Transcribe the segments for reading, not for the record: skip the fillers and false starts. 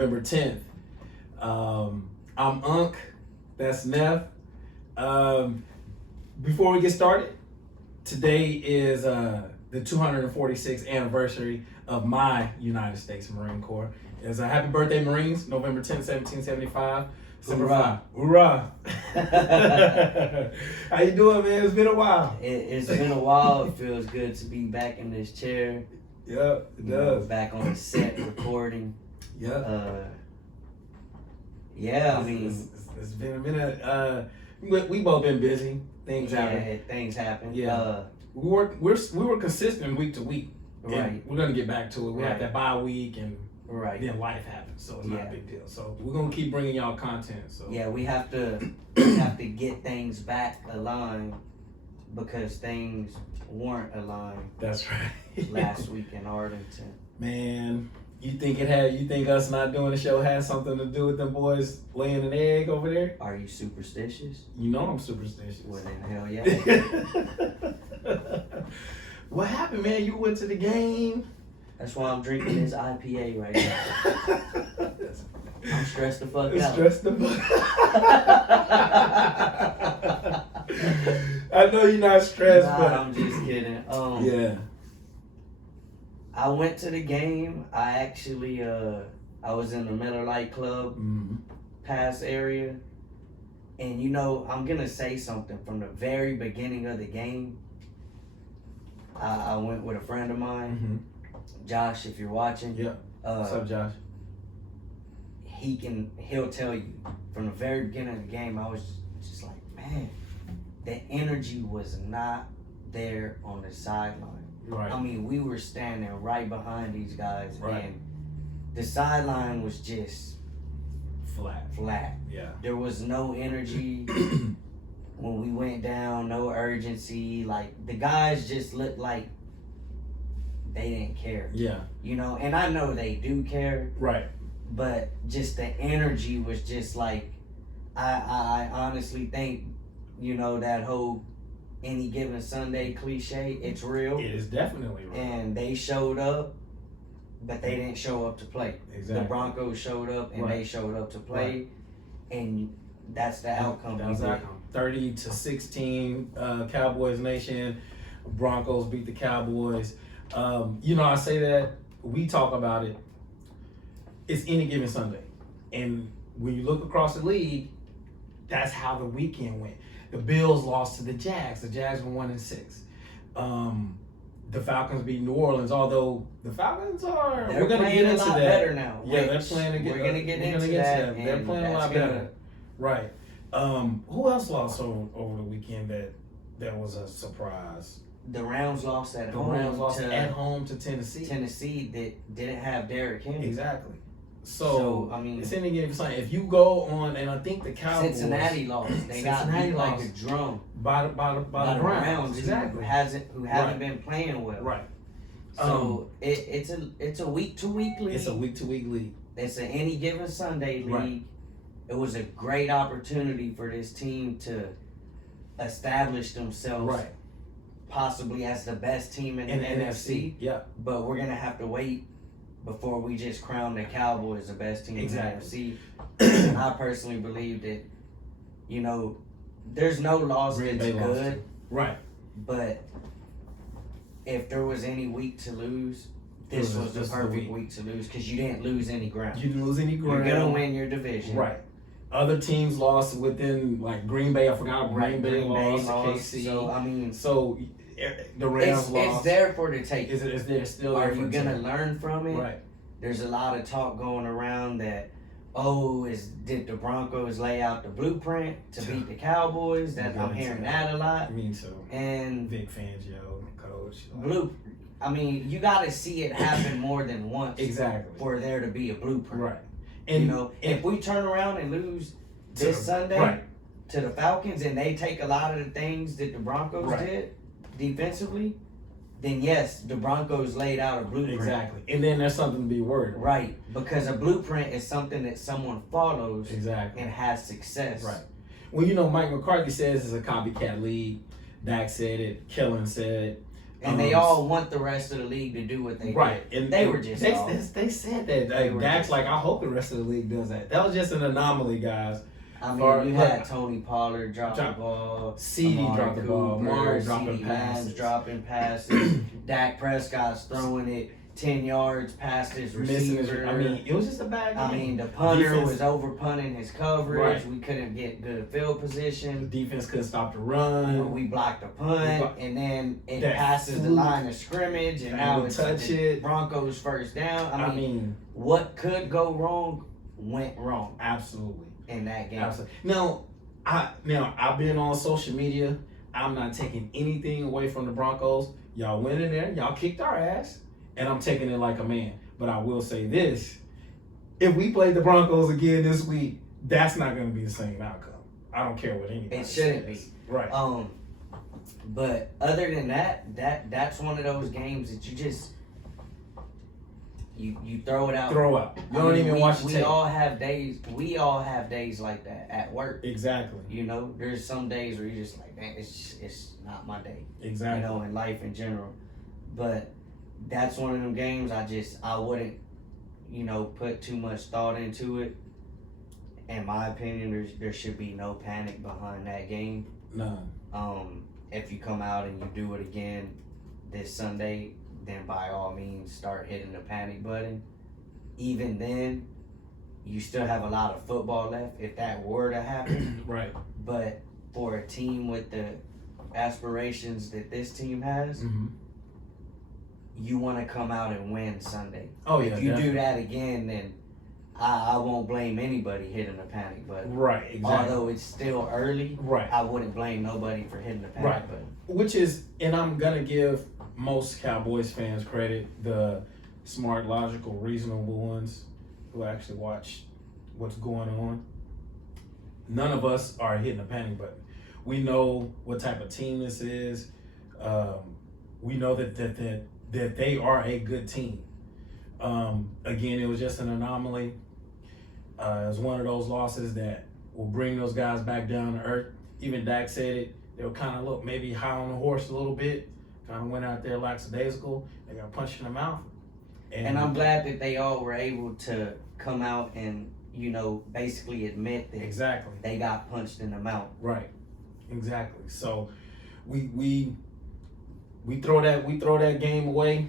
November 10th. I'm Unc. That's Neff. Before we get started, today is the 246th anniversary of my United States Marine Corps. It's a happy birthday, Marines, November 10th, 1775. Hoorah. Hoorah. How you doing, man? It's been a while. It's been a while. It feels good to be back in this chair. Yep, it does. Back on the set recording. Yep. Yeah, I mean, it's been a minute. We both been busy. Things happen. Yeah, things happen. Yeah. We were consistent week to week. Right. We're gonna get back to it. We Right. have that bye week and Right. then life happens, so it's not a big deal. So we're gonna keep bringing y'all content. So Yeah, we have to get things back aligned because things weren't aligned that's right. last week in Arlington. Man, you think us not doing the show had something to do with them boys laying an egg over there? Are you superstitious? You know I'm superstitious. Well, then hell yeah. What happened, man? You went to the game. That's why I'm drinking this IPA right now. I'm stressed the fuck out. Stressed the fuck. I know you're not stressed, but I'm just kidding. yeah. I went to the game. I actually I was in the Miller Lite Club pass area. And you know, I'm gonna say something from the very beginning of the game. I went with a friend of mine, Josh, if you're watching. Yeah. What's up, Josh? He'll tell you from the very beginning of the game, I was just like, man, the energy was not there on the sideline. Right. I mean, we were standing right behind these guys, Right. and the sideline was just Flat. Yeah. There was no energy when we went down, no urgency. Like, the guys just looked like they didn't care. Yeah. You know, and I know they do care, Right. but just the energy was just like, I honestly think, you know, that whole any given Sunday cliche, it's real. It is definitely real. And they showed up, but they didn't show up to play. Exactly. The Broncos showed up and they showed up to play. Right. And that's the outcome. That was the outcome. 30-16, Cowboys Nation. Broncos beat the Cowboys. You know, I say that, we talk about it. It's any given Sunday. And when you look across the league, that's how the weekend went. The Bills lost to the Jags. The Jags were 1-6. The Falcons beat New Orleans, although the Falcons are... They're we're going to playing get a into lot that. better now. Yeah, they're playing to get... We're going to get into that. They're playing a lot better. Right. Who else lost over the weekend that was a surprise? The Rams lost at home. The Rams lost at home to Tennessee. Tennessee that didn't have Derrick Henry. Exactly. So I mean, it's any given Sunday. If you go on, and I think the Cowboys... Cincinnati lost. They got beat like a drum. By the Browns. Exactly. Who haven't been playing well. Right. So it's a week-to-week league. It's a week-to-week league. It's an any given Sunday league. Right. It was a great opportunity for this team to establish themselves, possibly as the best team in the NFC. Yeah. But we're gonna have to wait before we just crown the Cowboys the best team in the NFC. And I personally believe that, you know, there's no loss that's good. Right. But if there was any week to lose, this was the perfect week to lose because you didn't lose any ground. You didn't lose any ground. You're gonna win your division. Right. Other teams lost within, like Green Bay. I forgot Green Bay lost. KC. So I mean, the Rams lost. It's there for the take. Is there still? Are you gonna learn from it? Right. There's a lot of talk going around that, did the Broncos lay out the blueprint to beat the Cowboys? That I'm hearing that a lot. Me too. And Vic Fangio, coach. I mean, you got to see it happen more than once. Exactly. For there to be a blueprint. Right. And, you know, if we turn around and lose this Sunday to the Falcons and they take a lot of the things that the Broncos did defensively, then yes, the Broncos laid out a blueprint. Exactly. And then there's something to be worried about. Right. Because a blueprint is something that someone follows and has success. Right. Well, you know, Mike McCarthy says it's a copycat league. Dak said it. Kellen said it. And they all want the rest of the league to do what they right. did. And they were just they said that. Like, Dak's like, I hope the rest of the league does that. That was just an anomaly, guys. I mean, you had Tony Pollard drop the ball, CD dropped the ball, Amari dropping passes, Dak Prescott's throwing it 10 yards past his receiver. I mean, it was just a bad game. I mean, the punter was over punting his coverage. Right. We couldn't get good field position. The defense couldn't stop the run. We blocked the punt, and then it passes the line of scrimmage, and now it's the Broncos first down. I mean, what could go wrong went wrong. Absolutely. In that game. Absolutely. Now I've been on social media. I'm not taking anything away from the Broncos. Y'all went in there. Y'all kicked our ass. And I'm taking it like a man. But I will say this. If we play the Broncos again this week, that's not going to be the same outcome. I don't care what anybody says. It shouldn't be. Right. But other than that's one of those games that you just you throw it out. Throw out. You don't even watch the tape. We all have days like that at work. Exactly. You know, there's some days where you're just like, man, it's not my day. Exactly. You know, in life in general. But that's one of them games I wouldn't, put too much thought into it. In my opinion, there should be no panic behind that game. None. If you come out and you do it again this Sunday, then by all means start hitting the panic button. Even then, you still have a lot of football left if that were to happen. Right. But for a team with the aspirations that this team has, you want to come out and win Sunday. Oh, yeah. If you do that again, then I won't blame anybody hitting the panic button. Right, exactly. Although it's still early, right, I wouldn't blame nobody for hitting the panic button. Which is, and I'm going to give most Cowboys fans credit, the smart, logical, reasonable ones who actually watch what's going on. None of us are hitting the panic button. We know what type of team this is. We know that they are a good team. Again, it was just an anomaly. It was one of those losses that will bring those guys back down to earth. Even Dak said it. They were kind of look maybe high on the horse a little bit. Kind of went out there lackadaisical. They got punched in the mouth. And I'm glad that they all were able to come out and, basically admit that exactly they got punched in the mouth. Right. Exactly. So we throw that game away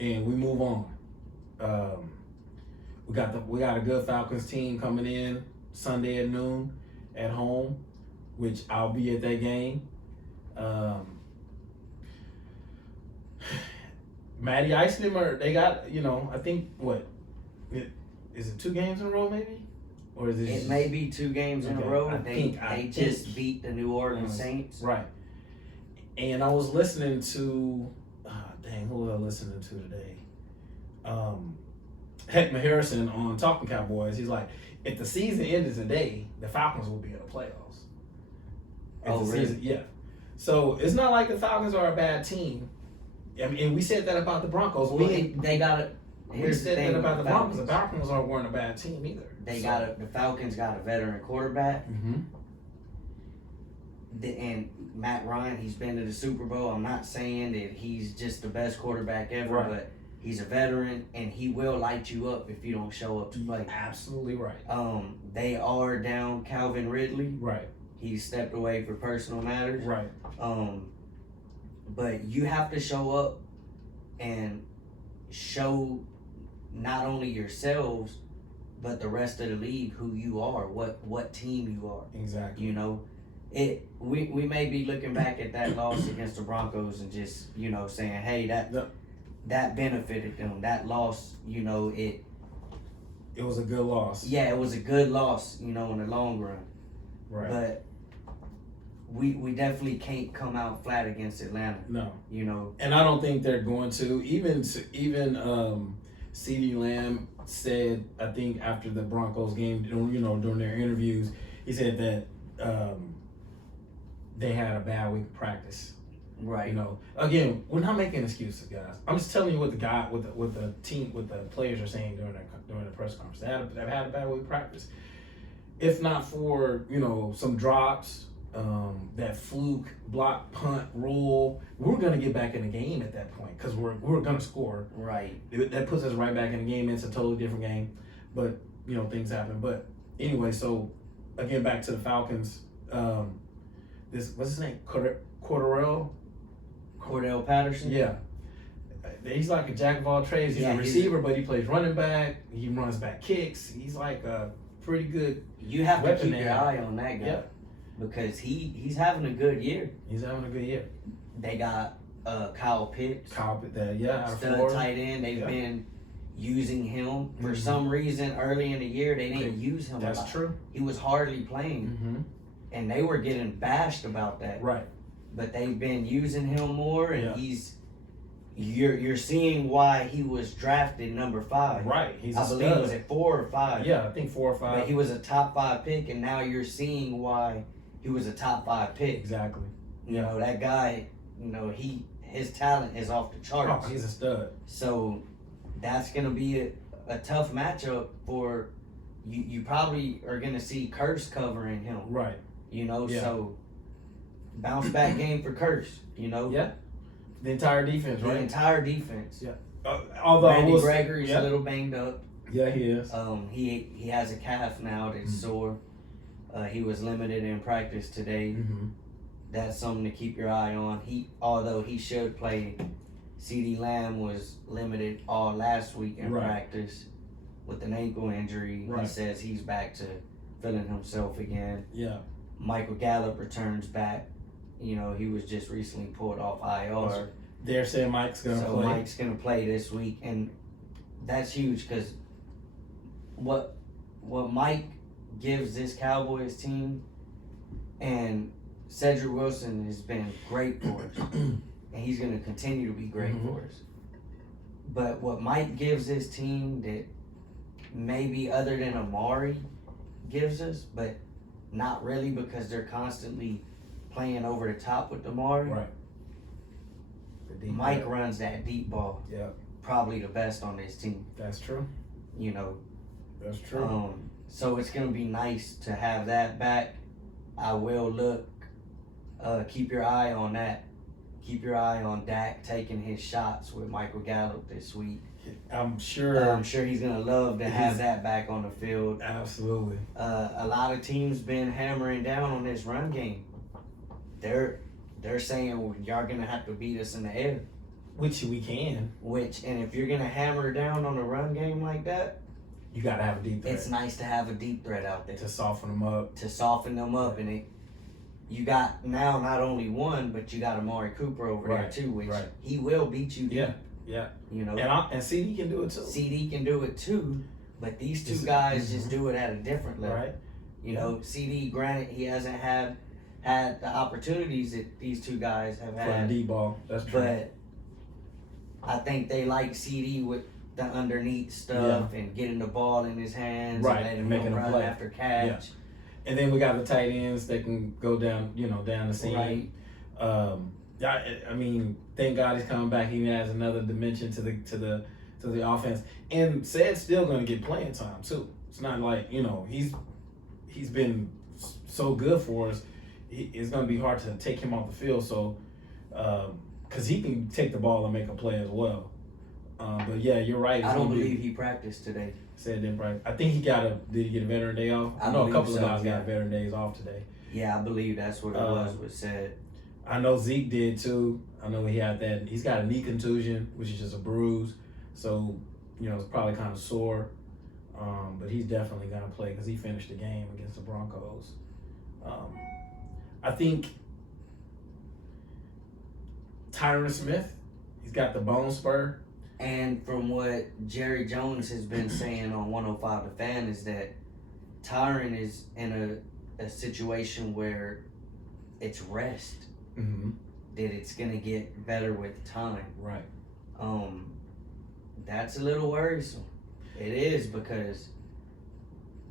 and we move on. We got a good Falcons team coming in Sunday at noon at home, which I'll be at that game. Matty Iceland, they got, I think is it 2 games in a row maybe? Or is it may be 2 games in a row. They just beat the New Orleans Saints. Right. And I was listening to, who was I listening to today? Heckma Harrison on Talking Cowboys. He's like, if the season ended today, the Falcons will be in the playoffs. Really? Yeah. So it's not like the Falcons are a bad team. I mean, and we said that about the Broncos. Well, they got it. We said that about the Broncos. The Falcons weren't a bad team either. The Falcons got a veteran quarterback. Mm-hmm. And Matt Ryan, he's been to the Super Bowl. I'm not saying that he's just the best quarterback ever, right, but he's a veteran, and he will light you up if you don't show up to play. Absolutely right. They are down Calvin Ridley. Right. He stepped away for personal matters. Right. But you have to show up and show not only yourselves, but the rest of the league who you are, what team you are. Exactly. We may be looking back at that loss against the Broncos and just, saying, hey, that benefited them. That loss, it was a good loss. Yeah, it was a good loss, in the long run. Right. But we definitely can't come out flat against Atlanta. No. And I don't think they're going to. Even CeeDee Lamb said, I think after the Broncos game, during their interviews, he said that they had a bad week of practice. Right. Again, we're not making excuses, guys. I'm just telling you what the players are saying during the press conference. They've had a bad week of practice. If not for some drops that fluke block punt rule, we're gonna get back in the game at that point because we're gonna score. Right. That puts us right back in the game. It's a totally different game, but things happen. But anyway, so again, back to the Falcons. What's his name? Cordell Patterson. Yeah, he's like a jack of all trades. He's a receiver, but he plays running back. He runs back kicks. He's like a pretty good. You have to keep your eye on that guy. Yeah. Because he's having a good year. He's having a good year. They got Kyle Pitts. Stud tight end. They've been using him. For some reason, early in the year, they didn't use him a lot. That's true. He was hardly playing. And they were getting bashed about that. Right. But they've been using him more, and you're seeing why he was drafted number 5. Right. I believe was it 4 or 5? Yeah, I think 4 or 5. But he was a top 5 pick, and now you're seeing why he was a top 5 pick. Exactly. You know, that guy, his talent is off the charts. Oh, he's a stud. So that's going to be a tough matchup for you. You probably are going to see Curse covering him. Right. So bounce back game for Curse, Yeah. The entire defense, right? The entire defense. Yeah. Although Randy Gregory's a little banged up. Yeah, he is. He has a calf now that's sore. He was limited in practice today. That's something to keep your eye on. Although he should play, CeeDee Lamb was limited all last week in practice with an ankle injury. He says he's back to feeling himself again. Yeah. Michael Gallup returns back. He was just recently pulled off IR. They're saying Mike's going to play. So Mike's going to play this week, and that's huge because what Mike gives this Cowboys team, and Cedric Wilson has been great for us, and he's going to continue to be great for us. But what Mike gives this team that maybe other than Amari gives us, but not really because they're constantly playing over the top with Amari. Right. Mike runs that deep ball. Yeah. Probably the best on this team. That's true. That's true. So it's going to be nice to have that back. I will look. Keep your eye on that. Keep your eye on Dak taking his shots with Michael Gallup this week. I'm sure he's going to love to have that back on the field. Absolutely. A lot of teams been hammering down on this run game. They're saying, well, y'all going to have to beat us in the air. Which we can. And if you're going to hammer down on a run game like that, you got to have a deep threat. It's nice to have a deep threat out there. To soften them up. And you got now not only one, but you got Amari Cooper over there too, which he will beat you deep. Yeah. And CD can do it too. CD can do it too, but these two guys just do it at a different level. Right. CD, granted, he hasn't had the opportunities that these two guys have had. For a deep ball. That's true. But I think they like CD with the underneath stuff and getting the ball in his hands and letting him run after catch. Yeah. And then we got the tight ends that can go down, down the seam. Right. I mean, thank God he's coming back. He adds another dimension to the offense. And Ced's still going to get playing time too. It's not like he's been so good for us. It's going to be hard to take him off the field. So, because he can take the ball and make a play as well. But yeah, you're right. I don't believe he practiced today. Said didn't practice. I think did he get a veteran day off? I know a couple of guys got veteran days off today. Yeah, I believe that's what it was said. I know Zeke did too. I know he had that. He's got a knee contusion, which is just a bruise. So, it's probably kind of sore. But he's definitely going to play because he finished the game against the Broncos. I think Tyron Smith, he's got the bone spur. And from what Jerry Jones has been saying on 105 The Fan is that Tyron is in a situation where it's rest. That it's going to get better with time. Right. That's a little worrisome. It is because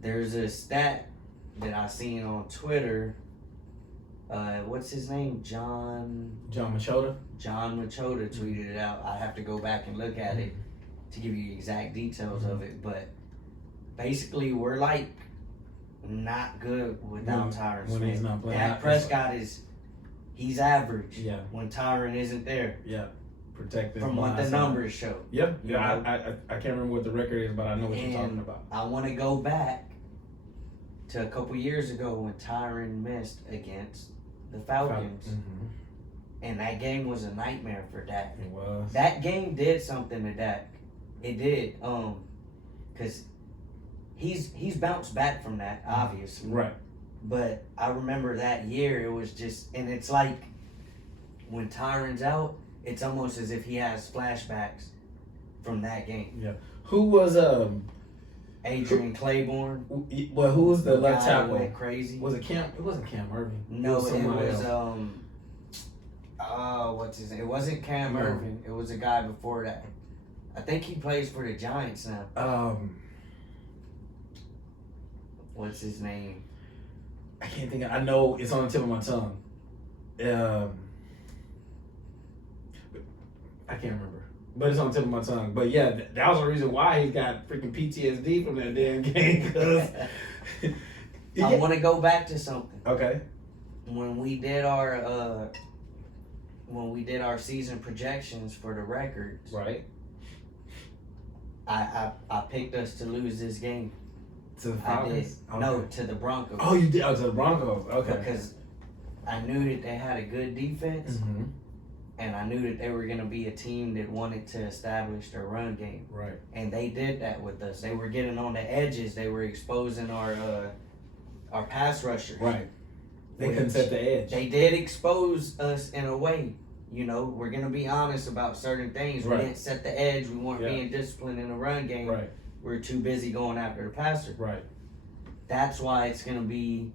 there's a stat that I seen on Twitter. What's his name? John Machota? John Machota tweeted it out. I have to go back and look at it to give you exact details of it. But basically, we're like not good without Tyron when Smith. he's not playing. Dak Prescott he's average. Yeah. When Tyron isn't there. Yeah. Protected from what the numbers show. Yeah. Yeah. I can't remember what the record is, but I know what you're talking about. I want to go back to a couple years ago when Tyron missed against the Falcons. Mm-hmm. And that game was a nightmare for Dak. It was. That game did something to Dak. It did. Because he's bounced back from that, obviously. Right. But I remember that year, it was just, and it's like when Tyron's out, it's almost as if he has flashbacks from that game. Yeah. Who was Adrian Claiborne. Well, who was the left guy tackle? Went crazy. Was it Cam? It wasn't Cam Irving. No, it was else. what's his name? It wasn't Cam Irving. It was a guy before that. I think he plays for the Giants now. What's his name? I can't think. I know it's on the tip of my tongue. I can't remember, but it's on the tip of my tongue. But yeah, that was the reason why he's got freaking PTSD from that damn game. Because I want to go back to something. Okay. When we did our season projections for the records, right? I picked us to lose this game. To the Falcons? I did. Okay. No, to the Broncos. Oh, you did? Oh, to the Broncos. Okay. Because I knew that they had a good defense, mm-hmm. and I knew that they were going to be a team that wanted to establish their run game. Right. And they did that with us. They were getting on the edges. They were exposing our pass rushers. Right. They couldn't set the edge. They did expose us in a way. You know, we're going to be honest about certain things. Right. We didn't set the edge. We weren't being disciplined in the run game. Right. We're too busy going after the passer. Right. That's why it's going to be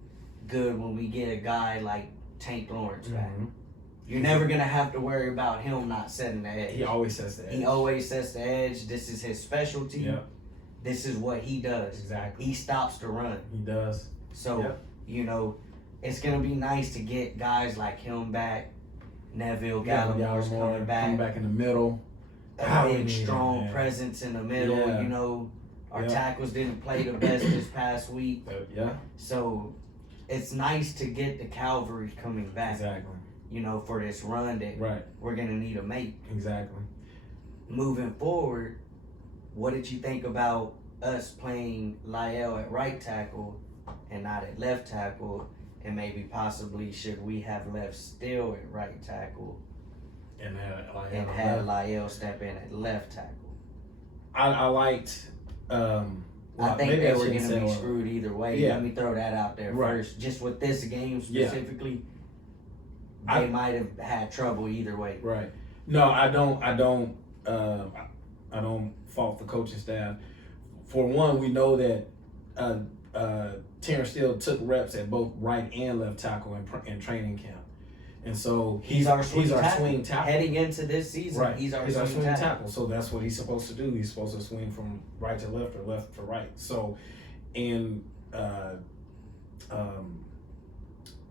good when we get a guy like Tank Lawrence back. Mm-hmm. You're never going to have to worry about him not setting the edge. He always sets the edge. He always sets the edge. This is his specialty. Yeah. This is what he does. Exactly. He stops the run. He does. So, you know, it's going to be nice to get guys like him back. Neville Gallimore's coming back. Coming back in the middle. A big, strong presence in the middle. Yeah. You know, our tackles didn't play the best this past week. Yeah. So, it's nice to get the cavalry coming back. Exactly. You know, for this run that we're going to need to make. Exactly. Moving forward, what did you think about us playing Lyle at right tackle and not at left tackle? And maybe possibly should we have left Steele at right tackle and had Lyle step in at left tackle? I liked. I think they were going to be screwed either way. Yeah. Let me throw that out there first. Just with this game specifically, they might have had trouble either way. Right. No, I don't fault the coaching staff. For one, we know that Terrence Steele took reps at both right and left tackle in training camp. And so he's our swing tackle. Heading into this season, right. he's our swing tackle. So that's what he's supposed to do. He's supposed to swing from right to left or left to right. So, and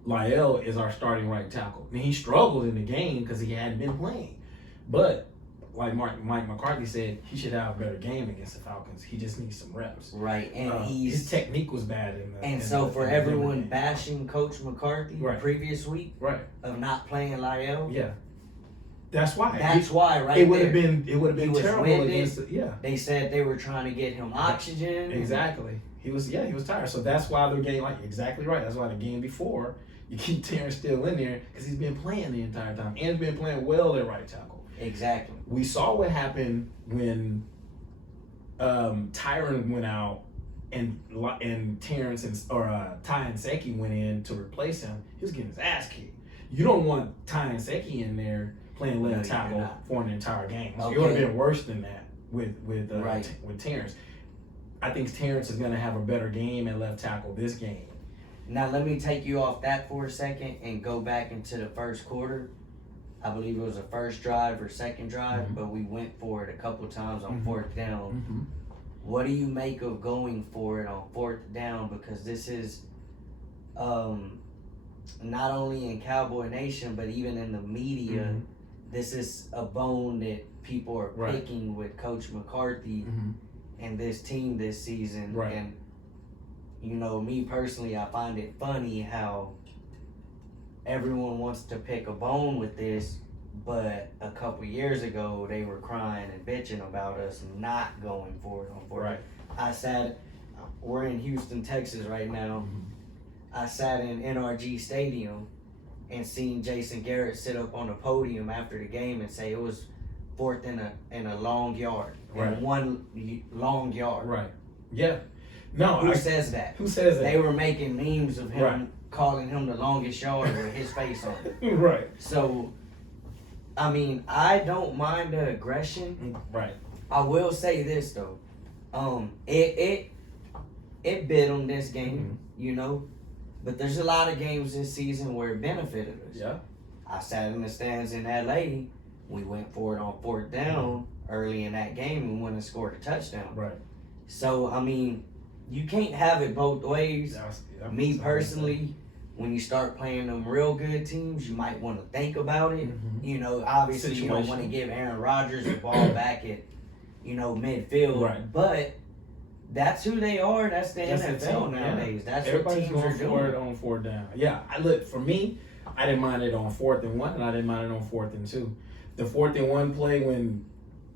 Lyle is our starting right tackle. I mean, he struggled in the game because he hadn't been playing. But like Mike McCarthy said, he should have a better game against the Falcons. He just needs some reps. Right, and his technique was bad. For everyone bashing Coach McCarthy the previous week of not playing Lyle, that's why. Right. It would have been terrible against. They said they were trying to get him oxygen. Exactly. He was tired. So that's why the game, exactly right. That's why the game before you keep Terrence Steele in there because he's been playing the entire time and he's been playing well at right tackle. Exactly. We saw what happened when Tyron went out and Terrence Ty Nsekhe went in to replace him. He was getting his ass kicked. You don't want Ty Nsekhe in there playing left tackle for an entire game. Okay. It would have been worse than that with Terrence. I think Terrence is going to have a better game at left tackle this game. Now let me take you off that for a second and go back into the first quarter. I believe it was a first drive or second drive, but we went for it a couple times on fourth down. Mm-hmm. What do you make of going for it on fourth down? Because this is not only in Cowboy Nation, but even in the media, this is a bone that people are picking with Coach McCarthy and this team this season. Right. And, you know, me personally, I find it funny how everyone wants to pick a bone with this, but a couple years ago they were crying and bitching about us not going for it on fourth. Right. We're in Houston, Texas right now. Mm-hmm. I sat in NRG Stadium and seen Jason Garrett sit up on the podium after the game and say it was fourth in a long yard. Right. And one long yard. Right. Yeah. No. Who says that? Who says that? They were making memes of him Right. calling him the longest yard with his face on it. Right. So, I mean, I don't mind the aggression. Right. I will say this though, it bit on this game, you know, but there's a lot of games this season where it benefited us. Yeah. I sat in the stands in LA. We went for it on fourth down early in that game and went and scored a touchdown. Right. So I mean, you can't have it both ways. Me personally, when you start playing them real good teams, you might want to think about it. Mm-hmm. You know, obviously you don't want to give Aaron Rodgers the ball back at, you know, midfield. Right. But that's who they are. That's the That's NFL the nowadays. Yeah. That's Everybody's what teams are going for it doing. on fourth down. Yeah. Look, for me, I didn't mind it on 4th and 1, and I didn't mind it on 4th and 2. The 4th and 1 play when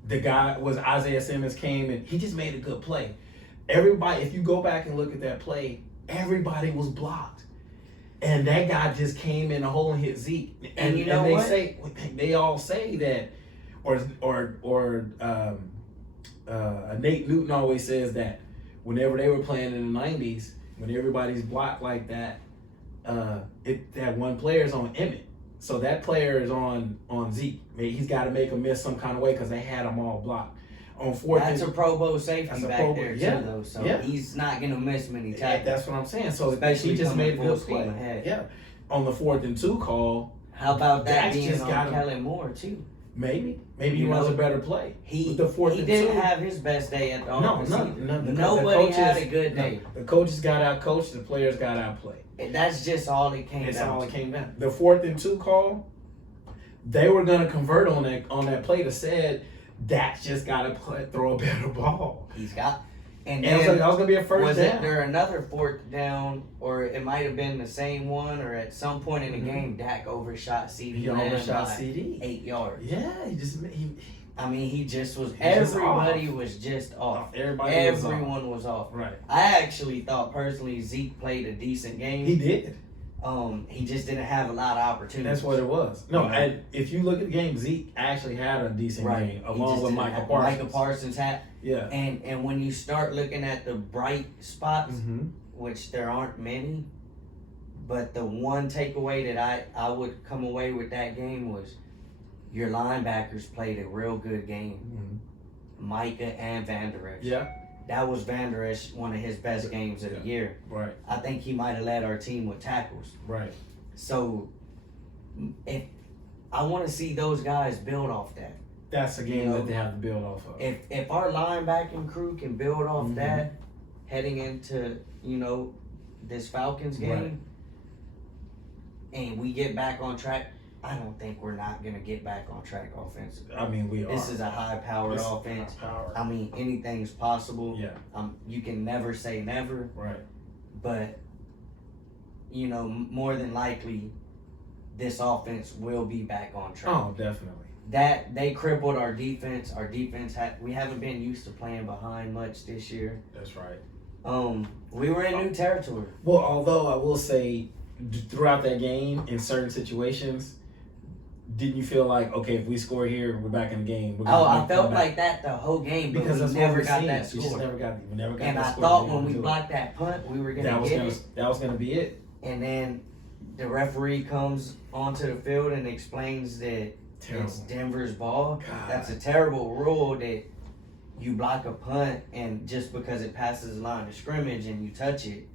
the guy was Isaiah Simmons came and he just made a good play. Everybody, if you go back and look at that play, everybody was blocked. And that guy just came in the hole and hit Zeke. And you know what? They all say that, Nate Newton always says that whenever they were playing in the 90s, when everybody's blocked like that, that one player is on Emmett. So that player is on Zeke. He's got to make a miss some kind of way because they had them all blocked. On 4th, that's a Pro Bowl safety back there too, though. So he's not gonna miss many tackles. That's what I'm saying. So especially he just made a good play. Ahead. Yeah. On the 4th and 2 call. How about that being just on Kellen Moore too? Maybe he runs a better play. He didn't have his best day at the Nobody had a good day. The coaches got out coached, the players got outplayed. That's just all it came down. That's all it came down. The 4th and 2 call, they were gonna convert on that play that said Dak's just gotta throw a better ball. He's got, and then that was gonna be a first was down. Was there another 4th down, or it might have been the same one, or at some point in the game, Dak overshot CD. He overshot CD 8 yards. Yeah, he just was. Everybody was just off. Everyone was off. Right. I actually thought personally Zeke played a decent game. He did. He just didn't have a lot of opportunities. That's what it was. No, if you look at the game, Zeke actually had a decent game along with Michael Parsons. Michael Parsons had. Yeah. And when you start looking at the bright spots, which there aren't many, but the one takeaway that I would come away with that game was your linebackers played a real good game. Micah and Van Der Esch. Yeah. That was Van Der Esch, one of his best games of the year. Right. I think he might have led our team with tackles. Right. So, if I want to see those guys build off that. That's a game that they have to build off of. If our linebacking crew can build off that, heading into this Falcons game, and we get back on track. I don't think we're not going to get back on track offensively. I mean, we are. This is a high-powered offense. I mean, anything's possible. Yeah. You can never say never. Right. But, more than likely, this offense will be back on track. Oh, definitely. That they crippled our defense. Our defense we haven't been used to playing behind much this year. That's right. We were in new territory. Well, although I will say, throughout that game, in certain situations, didn't you feel like, okay, if we score here, we're back in the game? I felt like that the whole game, but because we never got that score. We just never got and that I score. thought when we blocked that punt, we were going to get it. That was going to be it. And then the referee comes onto the field and explains that it's Denver's ball. God. That's a terrible rule that you block a punt and just because it passes the line of scrimmage and you touch it,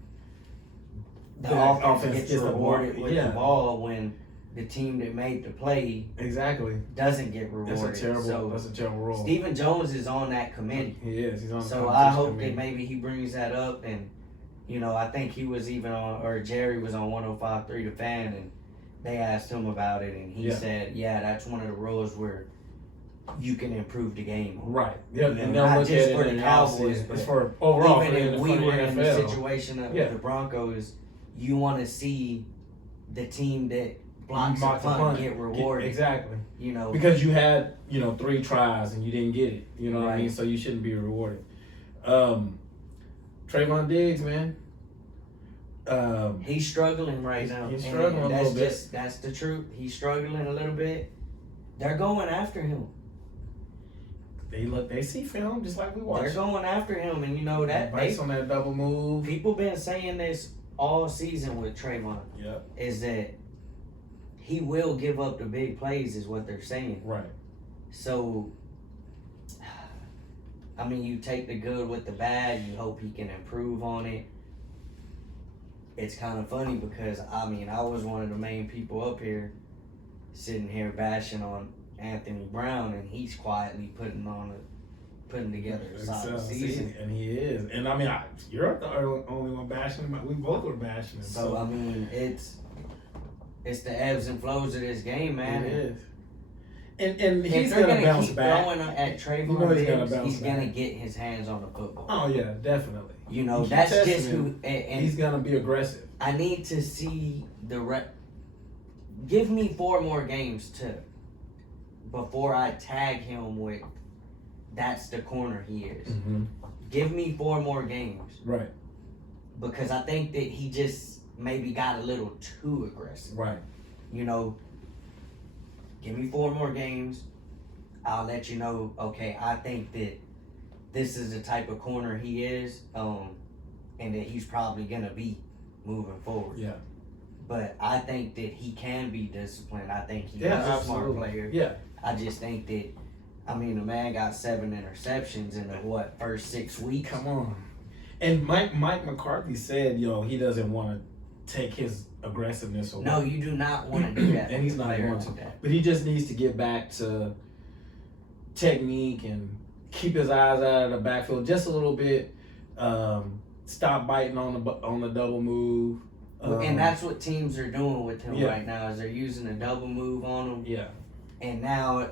the offense gets rewarded with the ball when the team that made the play doesn't get rewarded. That's a terrible rule. Stephen Jones is on that committee. He is. He's on the So I hope that maybe he brings that up, and I think he was even on, or Jerry was on 105.3 The Fan, and they asked him about it, and he said, "Yeah, that's one of the rules where you can improve the game on. Right. Yeah, You and know, they'll not look just at it for the and Cowboys, it's but for overall even for if the, we for the were in the NFL. situation of Yeah. the Broncos, you want to see the team that blocks a Block the punt get rewarded. Exactly. You know, Because you had, 3 tries and you didn't get it. You know what I mean? Right. So you shouldn't be rewarded. Trayvon Diggs, man. he's struggling right now. He's and struggling a that's little bit. that's the truth. He's struggling a little bit. They're going after him. They see film just like we They're watch. going after him, and you know that Based on that double move. people been saying this all season with Trayvon. Yep. Is that he will give up the big plays, is what they're saying. Right. So, I mean, you take the good with the bad. You hope he can improve on it. It's kind of funny because, I mean, I was one of the main people up here sitting here bashing on Anthony Brown, and he's quietly putting together a solid season. And he is. And I mean, you're the only one bashing him. We both were bashing him. So, I mean, it's the ebbs and flows of this game, man. It is. And he's if they're going to bounce keep back. throwing at Trayvon You know he's Diggs, gonna bounce he's back. going to get his hands on the football. Oh, yeah, definitely. You know, keep that's testing just who. him. And He's going to be aggressive. I need to see give me 4 more games before I tag him with that's the corner he is. Mm-hmm. Give me 4 more games. Right. Because I think that he just maybe got a little too aggressive. Right. You know, give me 4 more games. I'll let you know, okay, I think that this is the type of corner he is, and that he's probably going to be moving forward. Yeah. But I think that he can be disciplined. I think he's Yeah, a smart absolutely. player. Yeah. I just think that, I mean, the man got 7 interceptions in the, first 6 weeks? Come on. And Mike McCarthy said, he doesn't want to take his aggressiveness away. No, you do not want to do that. And he's not player going like to. that. But he just needs to get back to technique and keep his eyes out of the backfield just a little bit. Stop biting on the double move. And that's what teams are doing with him Yeah. right now, is they're using a double move on him. Yeah. And now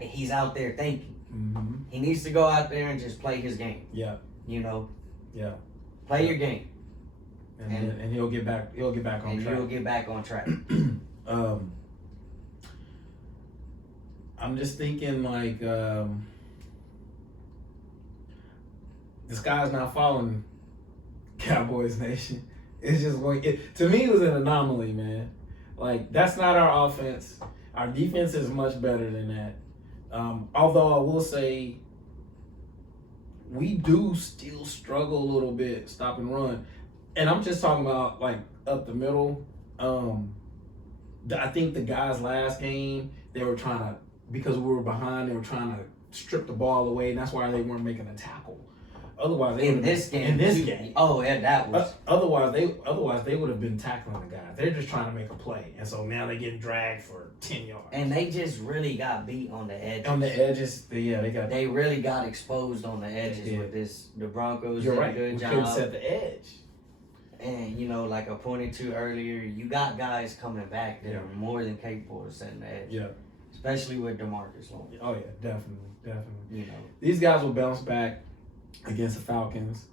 he's out there thinking. Mm-hmm. He needs to go out there and just play his game. Yeah. You know? Yeah. Play your game. And he'll get back on track. And you'll get back on track. I'm just thinking like the sky's not falling, Cowboys Nation. It's just to me it was an anomaly, man. Like, that's not our offense. Our defense is much better than that. Although I will say we do still struggle a little bit stop and run. And I'm just talking about like up the middle. I think the guys last game, they were trying to, because we were behind, they were trying to strip the ball away, and that's why they weren't making a tackle. Otherwise, they In this game. Oh, yeah, that was. Otherwise they would have been tackling the guys. They're just trying to make a play, and so now they're getting dragged for 10 yards. And they just really got beat on the edges. On the edges, They really got exposed on the edges Yeah. with this. The Broncos You're did right. a good We job. couldn't set the edge. And, like I pointed to earlier, you got guys coming back that are more than capable of setting the edge. Yeah. Especially with DeMarcus Lawrence. Oh yeah, definitely. These guys will bounce back against the Falcons.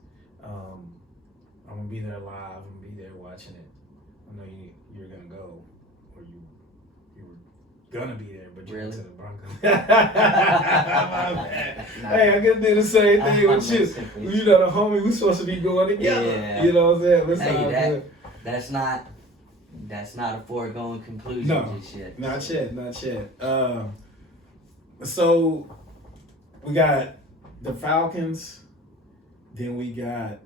I'm gonna be there live. I'm gonna be there watching it. I know you're gonna go, or you were gonna be there, but you went to the Broncos. My bad. Hey, I can do the same thing with you. You know, the homie, we supposed to be going together. Yeah. You know what I'm saying? Hey, that's not a foregone conclusion just yet. Not yet. So we got the Falcons. Then we got,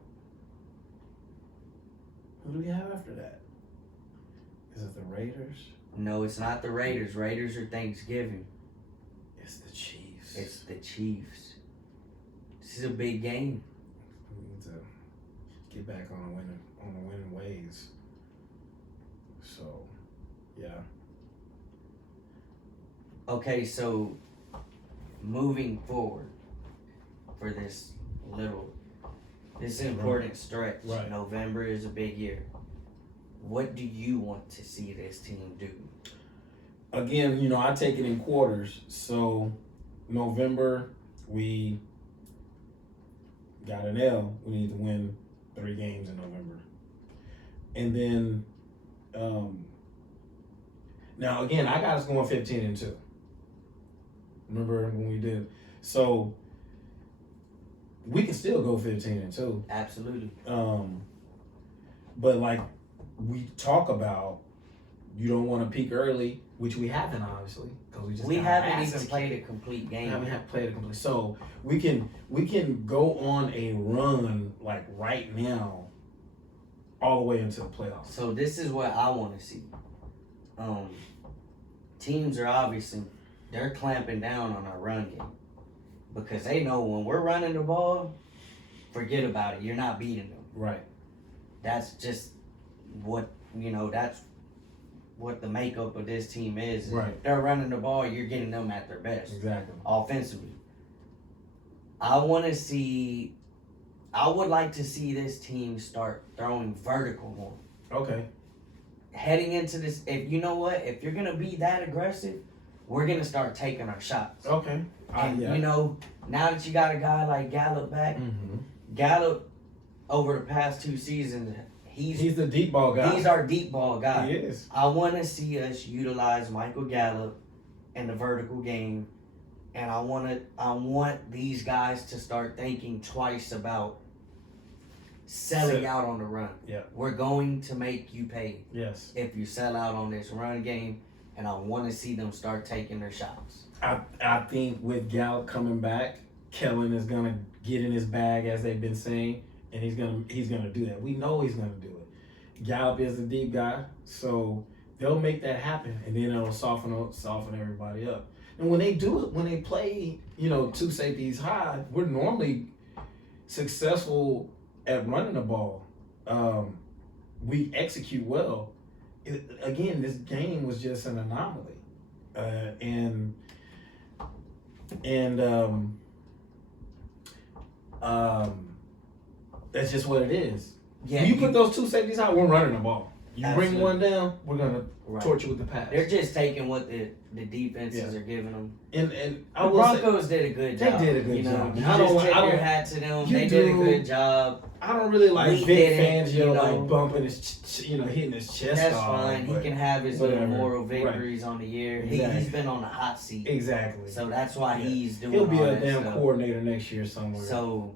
who do we have after that? Is it the Raiders? No, it's not the Raiders. Raiders are Thanksgiving. It's the Chiefs. It's the Chiefs. This is a big game. We need to get back on the winning ways. So, yeah. Okay, so moving forward for this important stretch. Right. November is a big year. What do you want to see this team do? Again, I take it in quarters. So November, we got an L. We need to win 3 games in November. And then, now again, I got us going 15-2. Remember when we did? So we can still go 15-2. Absolutely. But like we talk about, you don't want to peak early, which we haven't obviously, because we haven't even played a complete game. We haven't played a complete. So we can go on a run like right now, all the way into the playoffs. So this is what I want to see. Teams are obviously they're clamping down on our run game because they know when we're running the ball, forget about it. You're not beating them. Right. That's just what that's what the makeup of this team is. Right. If they're running the ball, you're getting them at their best. Exactly. Offensively. I would like to see this team start throwing vertical more. Okay. Heading into this, if you're going to be that aggressive, we're going to start taking our shots. Okay. And, now that you got a guy like Gallup back, Gallup, over the past 2 seasons, he's the deep ball guy. He's our deep ball guy. He is. I want to see us utilize Michael Gallup in the vertical game, and I want these guys to start thinking twice about selling out on the run. Yeah. We're going to make you pay. Yes. If you sell out on this run game, and I want to see them start taking their shots. I think with Gallup coming back, Kellen is gonna get in his bag, as they've been saying. And he's gonna do that. We know he's gonna do it. Gallup is the deep guy, so they'll make that happen, and then it'll soften everybody up. And when they do it, when they play, 2 safeties high, we're normally successful at running the ball. We execute well. Again, this game was just an anomaly, and that's just what it is. Yeah, you put those 2 safeties out, we're running the ball. You Absolutely. bring one down, we're gonna torch you with the pass. They're just taking what the defenses are giving them. And the Broncos did a good job. They did a good job. You just tip your hat to them. They did a good job. I don't really like Vic Fangio like bumping his, hitting his chest. That's off, fine. He can have his little moral victories on the year. Exactly. He's been on the hot seat. Exactly. So that's why he's doing. He'll be all a that damn stuff. coordinator next year somewhere. So,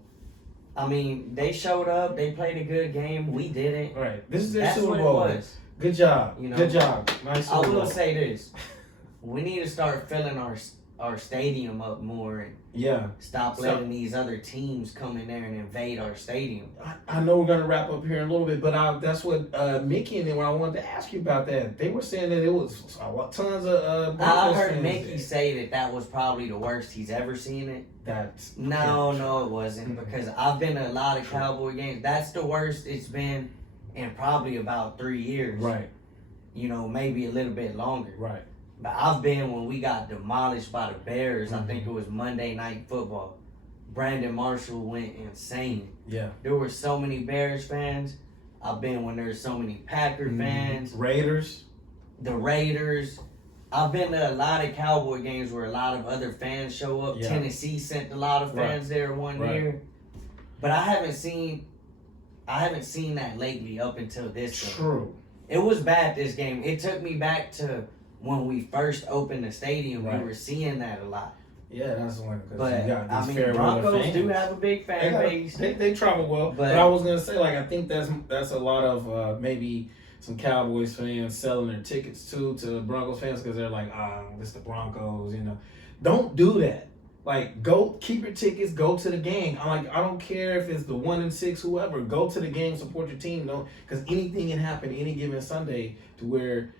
I mean, they showed up. They played a good game. We didn't. Right. This is their That's Super what Bowl. it was. Good job. Good job. Nice. I will say this: we need to start filling our stadium up more and stop letting these other teams come in there and invade our stadium. I know we're gonna wrap up here in a little bit, but that's what Mickey and then when I wanted to ask you about that, they were saying that it was tons of. I heard Mickey say that was probably the worst he's ever seen it. No, it wasn't, because I've been to a lot of Cowboy games. That's the worst it's been in probably about 3 years. Right. Maybe a little bit longer. Right. But I've been when we got demolished by the Bears. I think it was Monday Night Football. Brandon Marshall went insane. Yeah. There were so many Bears fans. I've been when there's so many Packer fans. Raiders. The Raiders. I've been to a lot of Cowboy games where a lot of other fans show up. Yeah. Tennessee sent a lot of fans there one year. But I haven't seen that lately up until this game. True. It was bad this game. It took me back to when we first opened the stadium. We were seeing that a lot. Yeah, that's one. But Broncos do have a big fan base. They travel well. But I was gonna say, I think that's a lot of maybe some Cowboys fans selling their tickets to Broncos fans because they're like, it's the Broncos. Don't do that. Go keep your tickets. Go to the game. I don't care if it's the 1-6, whoever. Go to the game. Support your team. Because anything can happen any given Sunday to where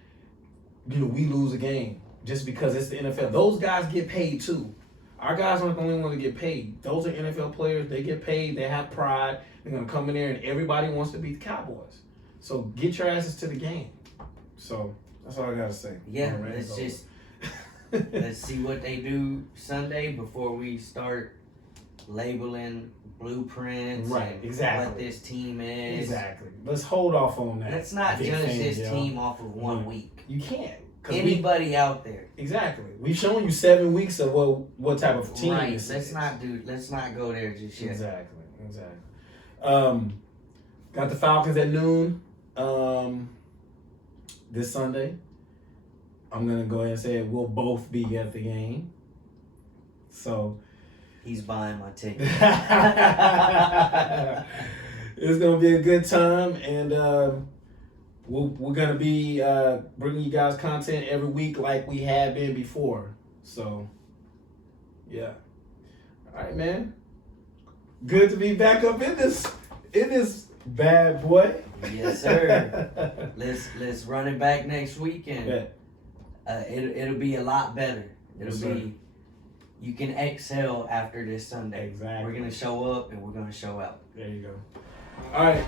we lose a game just because it's the NFL. Those guys get paid too. Our guys aren't the only ones to get paid. Those are NFL players. They get paid. They have pride. They're gonna come in there and everybody wants to beat the Cowboys. So get your asses to the game. So that's all I gotta say. Yeah, let's see what they do Sunday before we start labeling blueprints. Right, and exactly. What this team is. Exactly. Let's hold off on that. Let's not judge this team off of 1 week. You can't, Anybody out there. Exactly. We've shown you 7 weeks of what type of team Right. this Let's is. not go there just yet. Exactly. Got the Falcons at noon this Sunday. I'm gonna go ahead and say it. We'll both be at the game. So he's buying my ticket. It's gonna be a good time, and we're gonna be bringing you guys content every week like we have been before. So, yeah. All right, man. Good to be back up in this bad boy. Yes, sir. Let's run it back next weekend. Yeah. It'll be a lot better. It'll Yes, be. You can exhale after this Sunday. Exactly. We're gonna show up and we're gonna show out. There you go. All right.